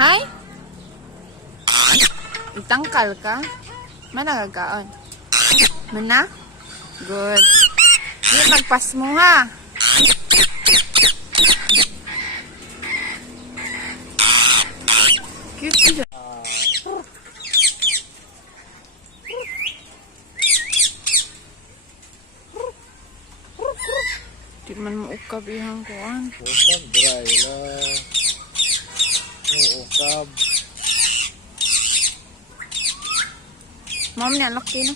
Hi? Itangkal ka? Managagaon. Mana? Good. Di magpas mo ha. Cute siya. Di man mo ukab ihang kuan. Ukab, dry lang. Ukab. Mom niya, laki na.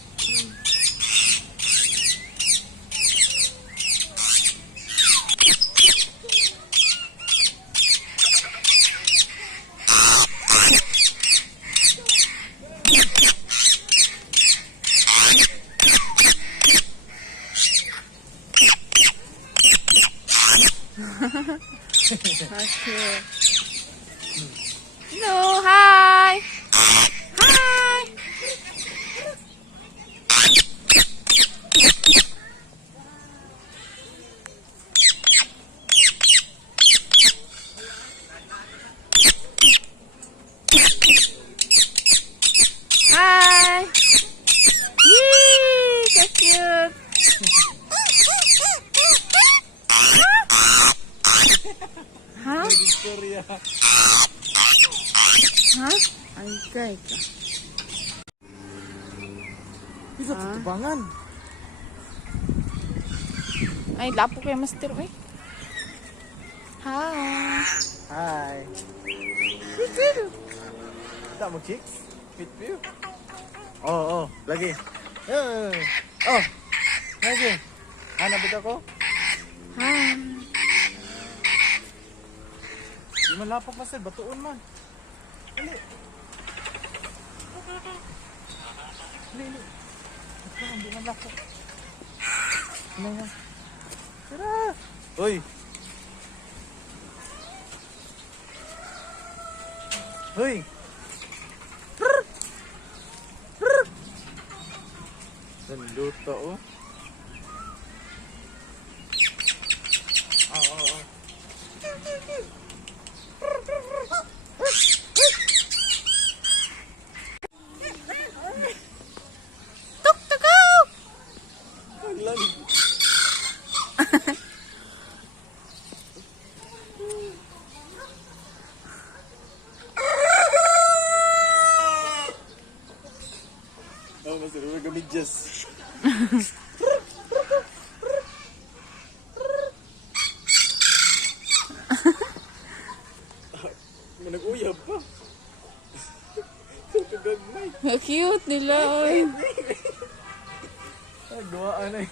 Okay. Hello, hi. Hi. Hi. Yee, so cute. Ha? Victoria. Ha? Ay, kay ka. Bisa tutubangan. Ay, lapo kayo, master. Ay. Hi. Hi. Tak mau chicks? Fit view. Oh, lagi. Oh, lagi. Anak betul ko? Hi. Di man lapok masel, batuon man. Ali. Ali. Di man lapok. Ano. Tara. Hoy. Hoy. Sanduta oh. Oh. Tuk tuk. Lagi. Oh, masih ada gamijas. Nag-uyab pa. Kagagmay. Cute nila. Oy. Ay, gawaan na eh.